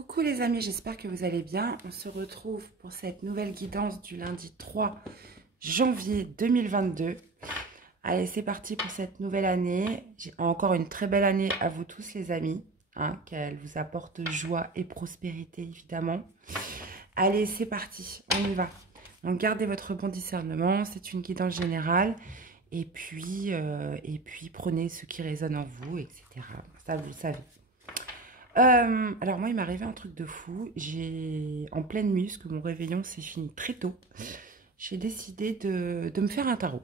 Coucou les amis, j'espère que vous allez bien. On se retrouve pour cette nouvelle guidance du lundi 3 janvier 2022. Allez, c'est parti pour cette nouvelle année. J'ai encore une très belle année à vous tous les amis. Hein, qu'elle vous apporte joie et prospérité évidemment. Allez, c'est parti, on y va. Donc gardez votre bon discernement, c'est une guidance générale. Et puis prenez ce qui résonne en vous, etc. Ça, vous le savez. Alors moi, il m'est arrivé un truc de fou. J'ai, en pleine nuit, parce que mon réveillon s'est fini très tôt, j'ai décidé de me faire un tarot.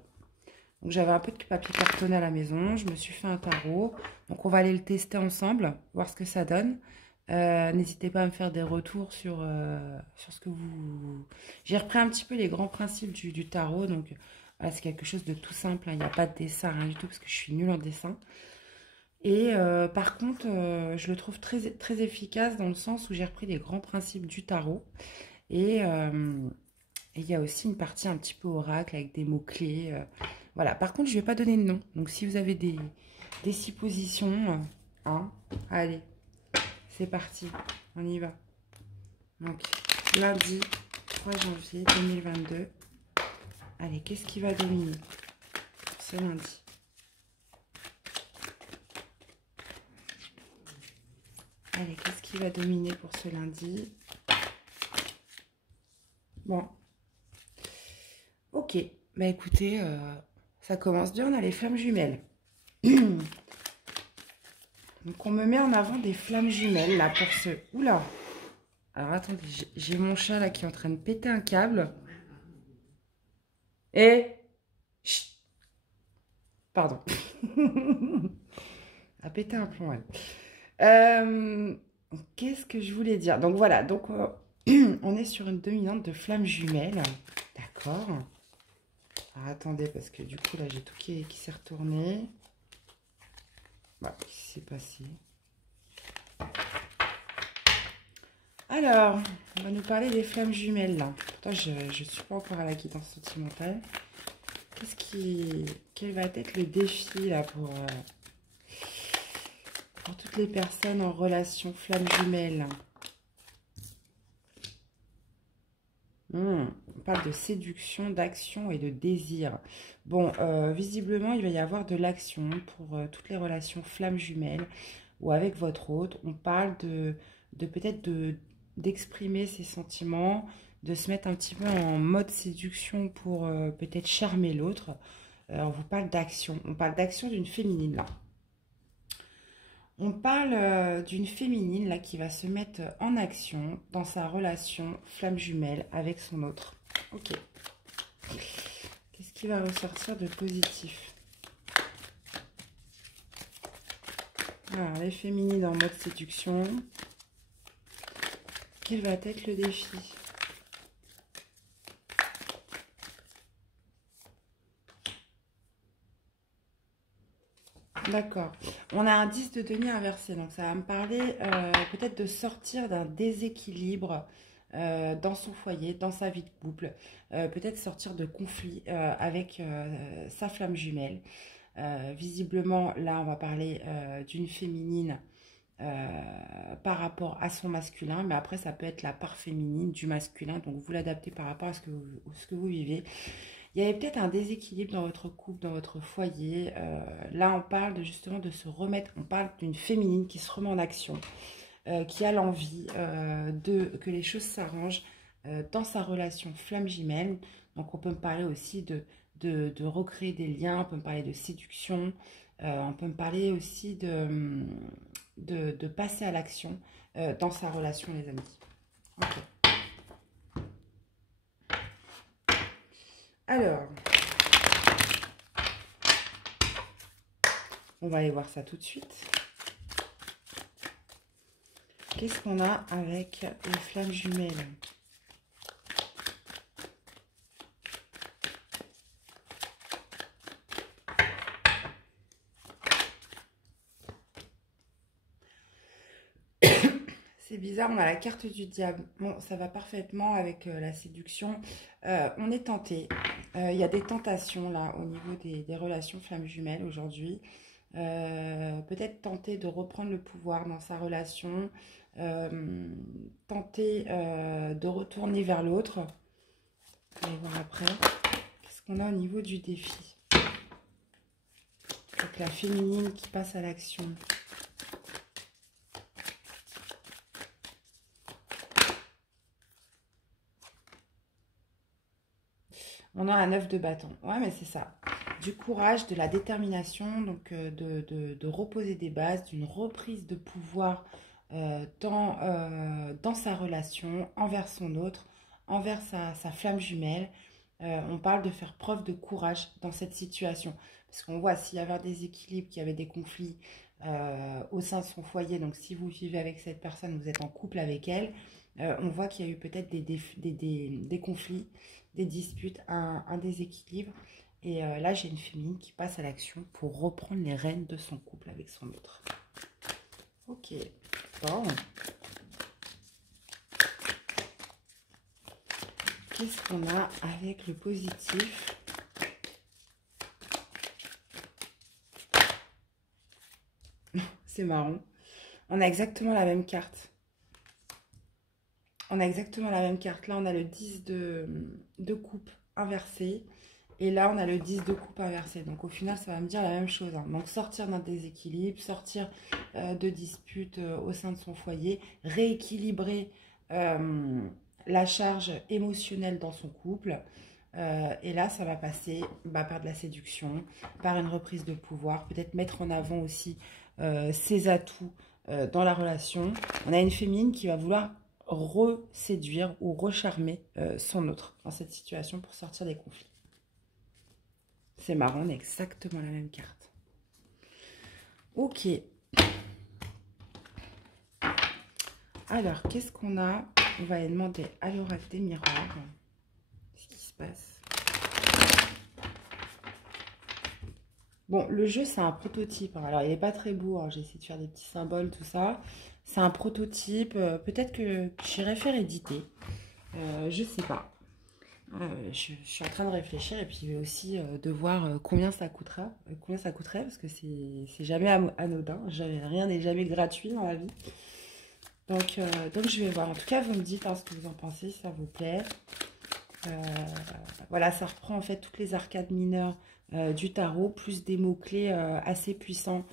Donc j'avais un peu de papier cartonné à la maison, je me suis fait un tarot. Donc on va aller le tester ensemble, voir ce que ça donne. N'hésitez pas à me faire des retours sur ce que vous... J'ai repris un petit peu les grands principes du tarot, donc voilà, c'est quelque chose de tout simple, hein. Il n'y a pas de dessin, rien du tout, parce que je suis nulle en dessin. Et par contre, je le trouve très, très efficace dans le sens où j'ai repris les grands principes du tarot. Et il y a aussi une partie un petit peu oracle avec des mots-clés. Voilà. Par contre, je ne vais pas donner de nom. Donc, si vous avez des suppositions, hein, allez, c'est parti. On y va. Donc, lundi 3 janvier 2022. Allez, qu'est-ce qui va dominer ce lundi? Allez, qu'est-ce qui va dominer pour ce lundi? Bon. Ok. Bah écoutez, ça commence bien, on a les flammes jumelles. Donc on me met en avant des flammes jumelles, là, pour ce... Oula! Alors attendez, j'ai mon chat, là, qui est en train de péter un câble. Et... Chut. Pardon. A pété un plomb, elle. Qu'est-ce que je voulais dire? Donc voilà, donc on est sur une dominante de flammes jumelles. D'accord. Alors attendez, parce que du coup là j'ai tout qui s'est retourné. Voilà, qu'est-ce qui s'est passé? Alors, on va nous parler des flammes jumelles là. Pourtant je ne suis pas encore à la guidance sentimentale. Quel va être le défi là pour toutes les personnes en relation flammes jumelles? On parle de séduction, d'action et de désir. Bon, visiblement, il va y avoir de l'action pour toutes les relations flammes jumelles ou avec votre hôte. On parle de peut-être d'exprimer ses sentiments, de se mettre un petit peu en mode séduction pour peut-être charmer l'autre. On vous parle d'action. On parle d'action d'une féminine là. On parle d'une féminine là qui va se mettre en action dans sa relation flamme jumelle avec son autre. Ok. Qu'est-ce qui va ressortir de positif? Alors, les féminines en mode séduction. Quel va être le défi? D'accord. On a un 10 de denier inversé, donc ça va me parler peut-être de sortir d'un déséquilibre dans son foyer, dans sa vie de couple, peut-être sortir de conflit avec sa flamme jumelle. Visiblement, là, on va parler d'une féminine par rapport à son masculin, mais après, ça peut être la part féminine du masculin, donc vous l'adaptez par rapport à ce que vous vivez. Il y avait peut-être un déséquilibre dans votre couple, dans votre foyer. Là, on parle justement de se remettre, on parle d'une féminine qui se remet en action, qui a l'envie que les choses s'arrangent dans sa relation flamme jumelle. Donc, on peut me parler aussi de recréer des liens, on peut me parler de séduction, on peut me parler aussi de passer à l'action dans sa relation, les amis. Ok. Alors, on va aller voir ça tout de suite. Qu'est-ce qu'on a avec les flammes jumelles? C'est bizarre, on a la carte du diable. Bon, ça va parfaitement avec la séduction. On est tenté. Il y a des tentations là au niveau des relations flammes jumelles aujourd'hui. Peut-être tenter de reprendre le pouvoir dans sa relation, tenter de retourner vers l'autre. On va voir après. Qu'est-ce qu'on a au niveau du défi? Avec la féminine qui passe à l'action. On a un 9 de bâton. Ouais, mais c'est ça. Du courage, de la détermination, donc de reposer des bases, d'une reprise de pouvoir dans sa relation, envers son autre, envers sa flamme jumelle. On parle de faire preuve de courage dans cette situation. Parce qu'on voit s'il y avait un déséquilibre, qu'il y avait des conflits au sein de son foyer, donc si vous vivez avec cette personne, vous êtes en couple avec elle, on voit qu'il y a eu peut-être des conflits, des disputes, un déséquilibre. Et là, j'ai une féminine qui passe à l'action pour reprendre les rênes de son couple avec son autre. Ok. Bon. Qu'est-ce qu'on a avec le positif? C'est marrant. On a exactement la même carte. On a exactement la même carte. Là, on a le 10 de coupe inversé. Et là, on a le 10 de coupe inversé. Donc, au final, ça va me dire la même chose. Hein. Donc, sortir d'un déséquilibre, sortir de disputes au sein de son foyer, rééquilibrer la charge émotionnelle dans son couple. Et là, ça va passer par de la séduction, par une reprise de pouvoir, peut-être mettre en avant aussi ses atouts dans la relation. On a une féminine qui va vouloir reséduire ou recharmer son autre dans cette situation pour sortir des conflits. C'est marrant, on a exactement la même carte. Ok. Alors, qu'est-ce qu'on a? On va aller demander à l'oracle des miroirs ce qui se passe. Bon, le jeu, c'est un prototype. Alors, il n'est pas très beau. J'ai essayé de faire des petits symboles, tout ça. C'est un prototype. Peut-être que j'irai faire éditer. Je sais pas. Je suis en train de réfléchir et puis aussi de voir combien ça coûtera, parce que c'est jamais anodin, rien n'est jamais gratuit dans la vie. Donc je vais voir. En tout cas, vous me dites ce que vous en pensez, si ça vous plaît. Voilà, ça reprend en fait toutes les arcades mineures du tarot, plus des mots-clés assez puissants.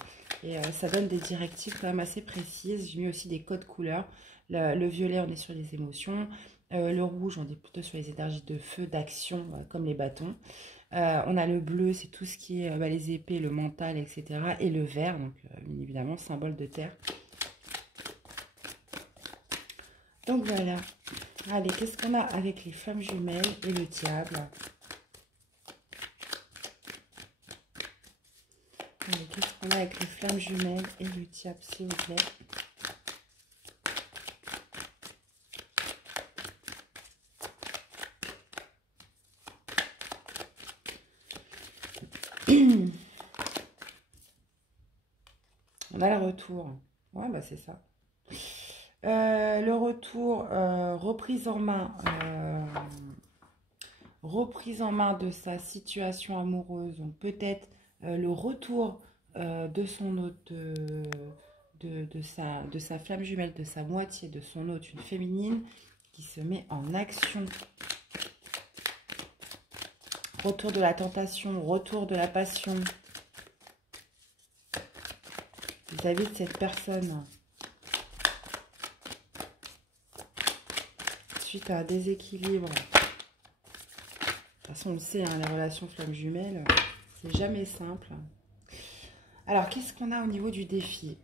Et ça donne des directives quand même assez précises. J'ai mis aussi des codes couleurs. Le violet, on est sur les émotions. Le rouge, on est plutôt sur les énergies de feu, d'action, comme les bâtons. On a le bleu, c'est tout ce qui est les épées, le mental, etc. Et le vert, donc bien évidemment, symbole de terre. Donc voilà. Allez, qu'est-ce qu'on a avec les flammes jumelles et le diable? Allez, qu'est-ce qu'on a avec les flammes jumelles et le diable, s'il vous plaît? On a le retour. Ouais, bah c'est ça. Le retour, reprise en main de sa situation amoureuse. Donc peut-être le retour de son hôte, de sa flamme jumelle, de sa moitié, de son hôte, une féminine qui se met en action. Retour de la tentation, retour de la passion vis-à-vis de cette personne. Suite à un déséquilibre. De toute façon, on le sait, les relations flammes jumelles, c'est jamais simple. Alors, qu'est-ce qu'on a au niveau du défi?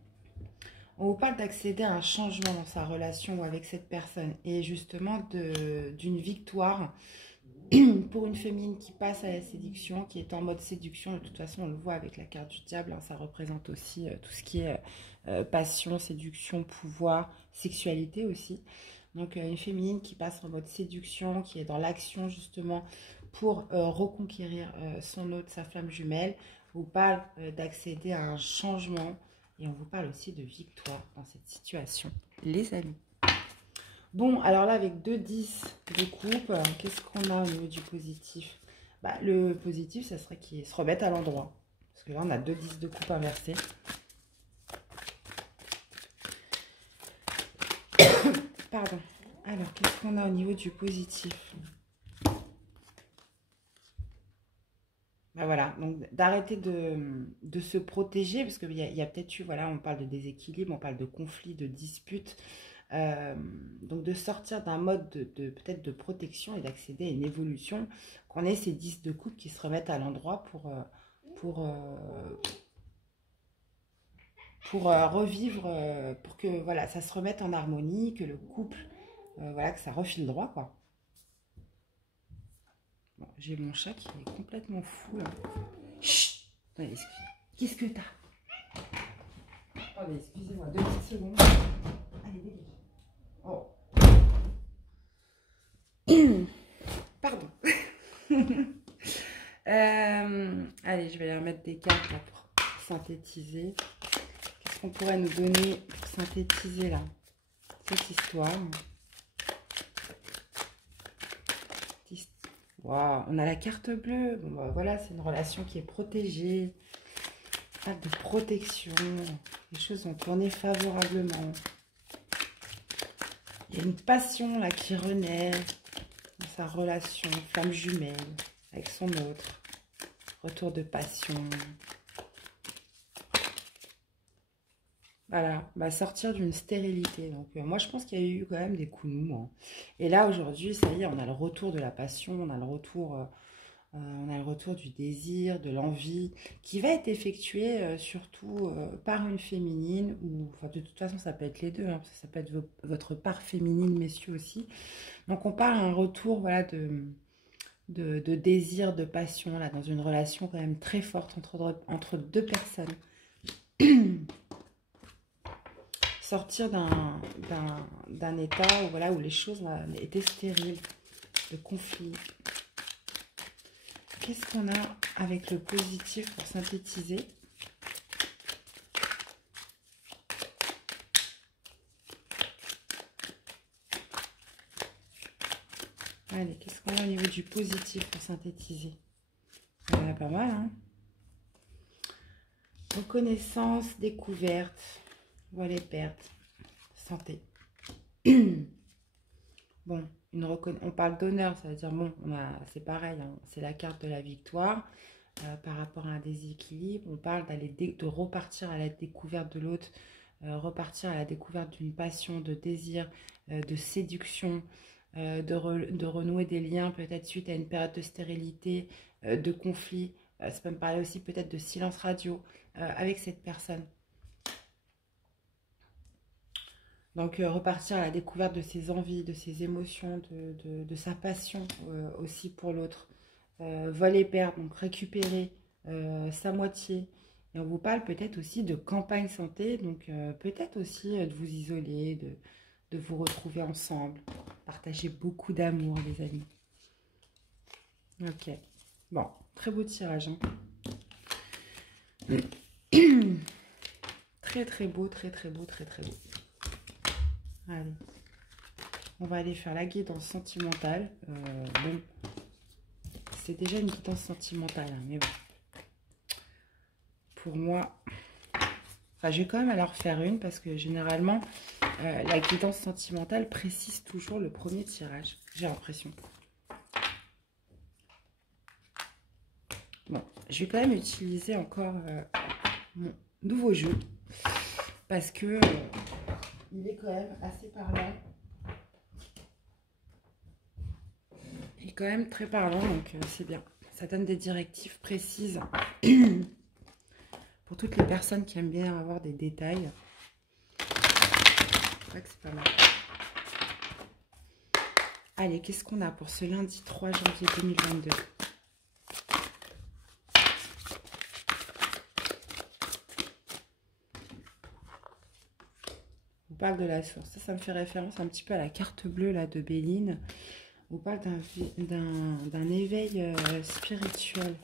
On vous parle d'accéder à un changement dans sa relation ou avec cette personne. Et justement, d'une victoire pour une féminine qui passe à la séduction, qui est en mode séduction. De toute façon, on le voit avec la carte du diable. Ça représente aussi tout ce qui est passion, séduction, pouvoir, sexualité aussi. Donc, une féminine qui passe en mode séduction, qui est dans l'action justement pour reconquérir son hôte, sa flamme jumelle. On vous parle d'accéder à un changement et on vous parle aussi de victoire dans cette situation, les amis. Bon, alors là, avec 2-10 de coupe, qu'est-ce qu'on a au niveau du positif? Le positif, ça serait qu'ils se remettent à l'endroit. Parce que là, on a 2-10 de coupe inversée. Pardon. Alors, qu'est-ce qu'on a au niveau du positif? Ben voilà, donc d'arrêter de se protéger, parce qu'il y a peut-être eu, voilà, on parle de déséquilibre, on parle de conflit, de dispute. Donc de sortir d'un mode peut-être de protection et d'accéder à une évolution, qu'on ait ces 10 de coupe qui se remettent à l'endroit pour, revivre, pour que voilà, ça se remette en harmonie, que le couple, voilà, que ça refile droit, quoi. Bon, j'ai mon chat qui est complètement fou, là. Chut! Attendez, qu'est-ce que t'as? Attendez, excusez-moi, 2 petites secondes. Allez, dégage. Oh. Pardon. Allez, je vais leur mettre des cartes là, pour synthétiser. Qu'est-ce qu'on pourrait nous donner pour synthétiser là cette histoire? Wow, on a la carte bleue. Bon, bah, voilà, c'est une relation qui est protégée. Carte de protection. Les choses ont tourné favorablement. Il y a une passion là qui renaît dans sa relation, flamme jumelle avec son autre. Retour de passion. Voilà, bah, sortir d'une stérilité. Donc moi je pense qu'il y a eu quand même des coups de mou, hein. Et là aujourd'hui, ça y est, on a le retour de la passion, on a le retour du désir, de l'envie, qui va être effectué surtout par une féminine, ou enfin de toute façon ça peut être les deux, hein, parce que ça peut être votre part féminine, messieurs aussi. Donc on parle un retour, voilà, de désir, de passion, là, dans une relation quand même très forte entre deux personnes. Sortir d'un état où, voilà, où les choses étaient stériles, de conflit. Qu'est-ce qu'on a avec le positif pour synthétiser? Allez, qu'est-ce qu'on a au niveau du positif pour synthétiser? Il y en a pas mal, hein? Reconnaissance, découverte, voilà les pertes, santé. Bon, on parle d'honneur, ça veut dire, bon, c'est pareil, hein, c'est la carte de la victoire par rapport à un déséquilibre. On parle de repartir à la découverte de l'autre, repartir à la découverte d'une passion, de désir, de séduction, de renouer des liens, peut-être suite à une période de stérilité, de conflit. Ça peut me parler aussi peut-être de silence radio avec cette personne. Donc, repartir à la découverte de ses envies, de ses émotions, de sa passion aussi pour l'autre. Vol et perdre, donc récupérer sa moitié. Et on vous parle peut-être aussi de campagne santé, donc peut-être aussi de vous isoler, de vous retrouver ensemble. Partager beaucoup d'amour, les amis. Ok. Bon, très beau tirage, hein. Très, très beau, très, très beau, très, très beau. Allez, on va aller faire la guidance sentimentale. Bon, c'est déjà une guidance sentimentale, hein, mais bon. Pour moi, enfin, je vais quand même alors faire une parce que généralement, la guidance sentimentale précise toujours le premier tirage. J'ai l'impression. Bon, je vais quand même utiliser encore mon nouveau jeu parce que il est quand même assez parlant. Il est quand même très parlant, donc c'est bien. Ça donne des directives précises pour toutes les personnes qui aiment bien avoir des détails. Je crois que c'est pas mal. Allez, qu'est-ce qu'on a pour ce lundi 3 janvier 2022? On parle de la source. Ça me fait référence un petit peu à la carte bleue là, de Béline. On parle d'un éveil spirituel.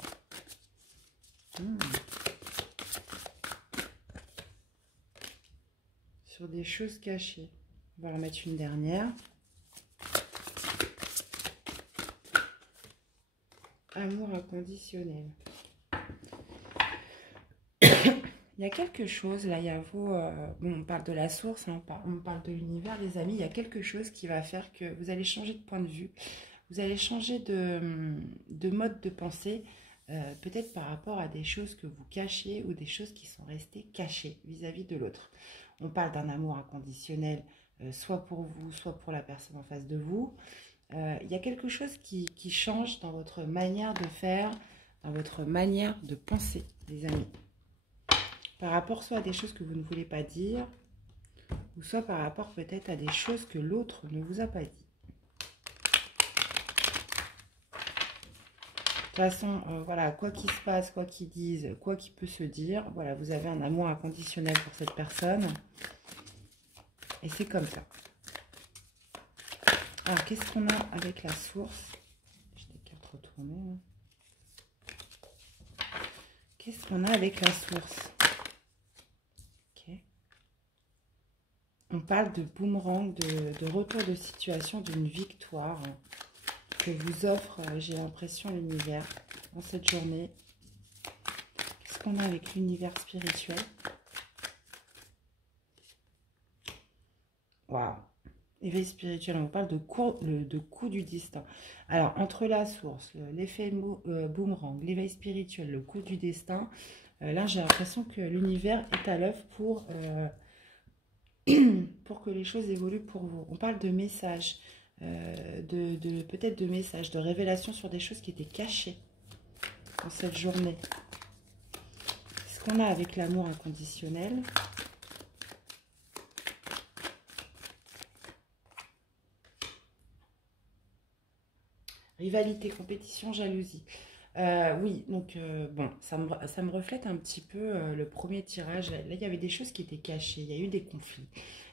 Sur des choses cachées. On va en mettre une dernière. Amour inconditionnel. il y a quelque chose, là, il y a vos... bon, on parle de la source, hein, on parle de l'univers, les amis. Il y a quelque chose qui va faire que vous allez changer de point de vue. Vous allez changer de mode de pensée, peut-être par rapport à des choses que vous cachiez ou des choses qui sont restées cachées vis-à-vis de l'autre. On parle d'un amour inconditionnel, soit pour vous, soit pour la personne en face de vous. Il y a quelque chose qui change dans votre manière de faire, dans votre manière de penser, les amis. Par rapport soit à des choses que vous ne voulez pas dire, ou soit par rapport peut-être à des choses que l'autre ne vous a pas dit. De toute façon, voilà, quoi qu'il se passe, quoi qu'ils disent, quoi qu'il peut se dire, voilà, vous avez un amour inconditionnel pour cette personne. Et c'est comme ça. Alors, qu'est-ce qu'on a avec la source? J'ai des cartes retournées. Qu'est-ce qu'on a avec la source? Ok. On parle de boomerang, de retour de situation, d'une victoire que vous offre, j'ai l'impression, l'univers en cette journée. Qu'est-ce qu'on a avec l'univers spirituel? Waouh! Éveil spirituel, on parle de coup du destin. Alors, entre la source, l'effet boomerang, l'éveil spirituel, le coup du destin, là, j'ai l'impression que l'univers est à l'œuvre pour que les choses évoluent pour vous. On parle de messages, peut-être de messages, de révélations sur des choses qui étaient cachées dans cette journée. Ce qu'on a avec l'amour inconditionnel. Rivalité, compétition, jalousie. Oui, donc bon, ça me reflète un petit peu le premier tirage. Là, il y avait des choses qui étaient cachées, il y a eu des conflits,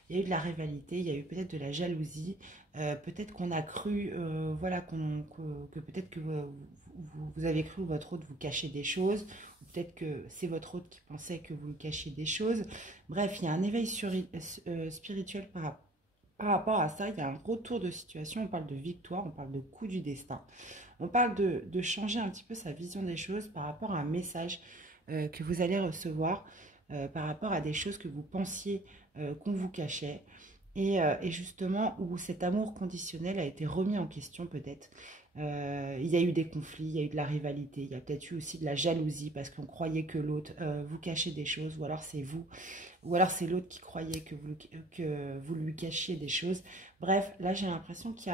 il y a eu de la rivalité, il y a eu peut-être de la jalousie. Peut-être qu'on a cru, voilà, que peut-être que vous avez cru votre hôte vous cachez des choses, ou peut-être que c'est votre hôte qui pensait que vous lui cachiez des choses. Bref, il y a un éveil spirituel par rapport à ça, il y a un retour de situation, on parle de victoire, on parle de coup du destin. On parle de changer un petit peu sa vision des choses par rapport à un message que vous allez recevoir, par rapport à des choses que vous pensiez qu'on vous cachait. Et justement, où cet amour conditionnel a été remis en question peut-être. Il y a eu des conflits, il y a eu de la rivalité, il y a peut-être eu aussi de la jalousie parce qu'on croyait que l'autre vous cachait des choses, ou alors c'est vous, ou alors c'est l'autre qui croyait que vous lui cachiez des choses. Bref, là j'ai l'impression qu'il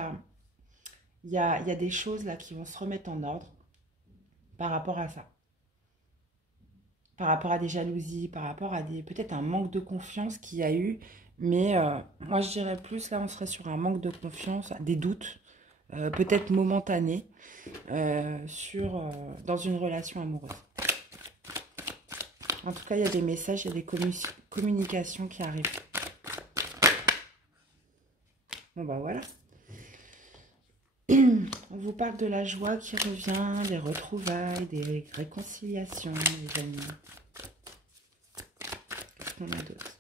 y a des choses là qui vont se remettre en ordre par rapport à ça. Par rapport à des jalousies, par rapport à peut-être un manque de confiance qu'il y a eu. Mais moi je dirais plus, là on serait sur un manque de confiance, des doutes, peut-être momentanés, dans une relation amoureuse. En tout cas, il y a des messages, il y a des communications qui arrivent. Bon, bah voilà. On vous parle de la joie qui revient, des retrouvailles, des réconciliations, les amis. Qu'est-ce qu'on a d'autre?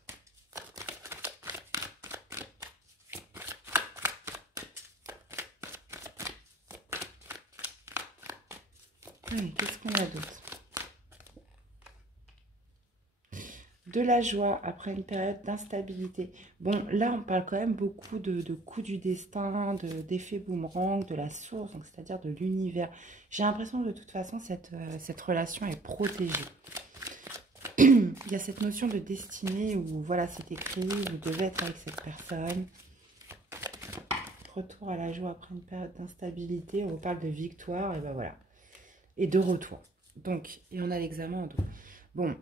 Allez, qu'est-ce qu'on a d'autre? De la joie après une période d'instabilité. Bon, là, on parle quand même beaucoup de coups du destin, d'effet boomerang, de la source, c'est-à-dire de l'univers. J'ai l'impression que de toute façon, cette relation est protégée. Il y a cette notion de destinée où, voilà, c'est écrit, vous devez être avec cette personne. Retour à la joie après une période d'instabilité. On vous parle de victoire, et ben voilà. Et de retour. Donc, et on a l'examen en dos. Bon.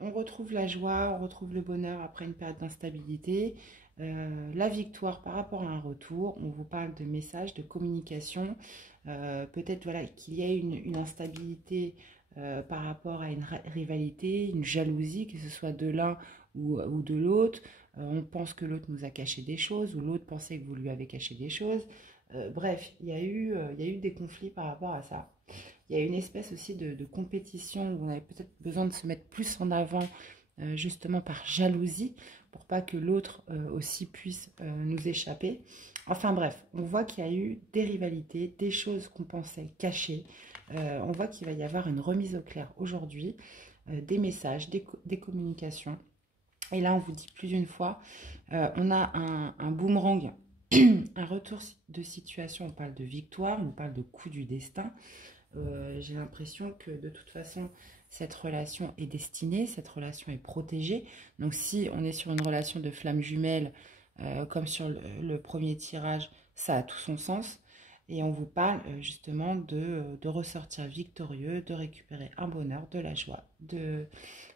On retrouve la joie, on retrouve le bonheur après une période d'instabilité, la victoire par rapport à un retour. On vous parle de messages, de communication. Peut-être voilà, qu'il y a une instabilité par rapport à une rivalité, une jalousie, que ce soit de l'un ou de l'autre. On pense que l'autre nous a caché des choses ou l'autre pensait que vous lui avez caché des choses. Bref, il y a eu des conflits par rapport à ça. Il y a une espèce aussi de compétition où on avait peut-être besoin de se mettre plus en avant, justement par jalousie, pour pas que l'autre aussi puisse nous échapper. Enfin bref, on voit qu'il y a eu des rivalités, des choses qu'on pensait cachées. On voit qu'il va y avoir une remise au clair aujourd'hui. des messages, des communications. Et là, on vous dit plus d'une fois, on a un boomerang, un retour de situation. On parle de victoire, on parle de coup du destin. J'ai l'impression que de toute façon, cette relation est destinée, cette relation est protégée. Donc si on est sur une relation de flamme jumelle, comme sur le premier tirage, ça a tout son sens. Et on vous parle justement de ressortir victorieux, de récupérer un bonheur, de la joie,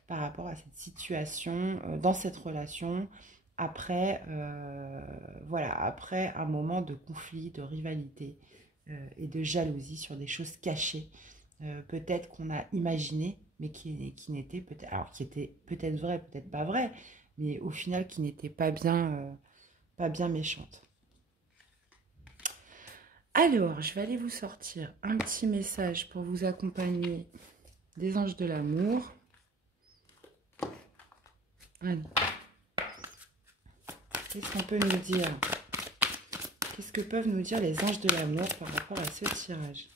par rapport à cette situation, dans cette relation, après, voilà, après un moment de conflit, de rivalité et de jalousie sur des choses cachées, peut-être qu'on a imaginé, mais qui n'étaient peut-être, alors qui étaient peut-être vraies, peut-être pas vraies, mais au final qui n'étaient pas bien méchantes. Alors, je vais aller vous sortir un petit message pour vous accompagner des anges de l'amour. Allez. Qu'est-ce qu'on peut nous dire? Qu'est-ce que peuvent nous dire les anges de l'amour par rapport à ce tirage?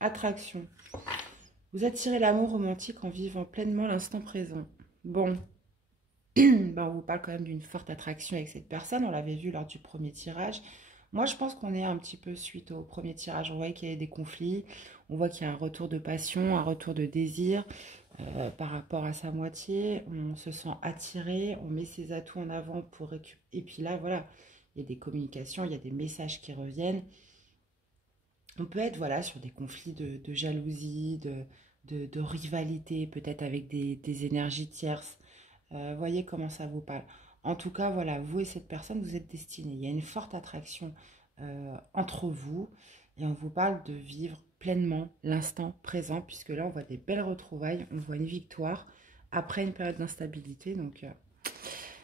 Attraction. Vous attirez l'amour romantique en vivant pleinement l'instant présent. Bon, ben on vous parle quand même d'une forte attraction avec cette personne. On l'avait vu lors du premier tirage. Moi, je pense qu'on est un petit peu suite au premier tirage. On voit qu'il y a des conflits. On voit qu'il y a un retour de passion, un retour de désir par rapport à sa moitié. On se sent attiré. On met ses atouts en avant pour récupérer. Et puis là, voilà, il y a des communications, il y a des messages qui reviennent. On peut être voilà, sur des conflits de jalousie, de rivalité, peut-être avec des énergies tierces. Voyez comment ça vous parle. En tout cas, voilà, vous et cette personne, vous êtes destinés. Il y a une forte attraction entre vous et on vous parle de vivre pleinement l'instant présent puisque là, on voit des belles retrouvailles, on voit une victoire après une période d'instabilité. Donc,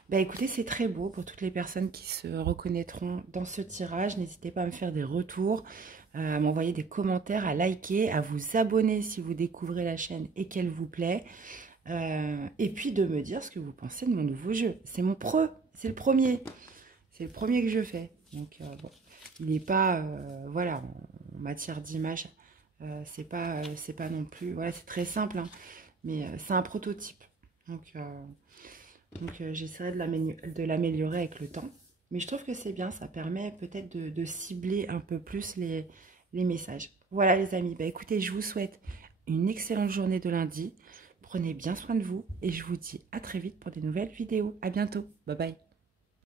bah écoutez, c'est très beau pour toutes les personnes qui se reconnaîtront dans ce tirage. N'hésitez pas à me faire des retours, à m'envoyer des commentaires, à liker, à vous abonner si vous découvrez la chaîne et qu'elle vous plaît. Et puis de me dire ce que vous pensez de mon nouveau jeu. C'est c'est le premier. C'est le premier que je fais. Donc bon, il n'est pas, voilà, en matière d'image, c'est pas non plus, voilà, c'est très simple, hein, mais c'est un prototype. Donc j'essaierai de l'améliorer avec le temps. Mais je trouve que c'est bien, ça permet peut-être de cibler un peu plus les messages. Voilà les amis, bah, écoutez, je vous souhaite une excellente journée de lundi. Prenez bien soin de vous et je vous dis à très vite pour des nouvelles vidéos. À bientôt. Bye bye.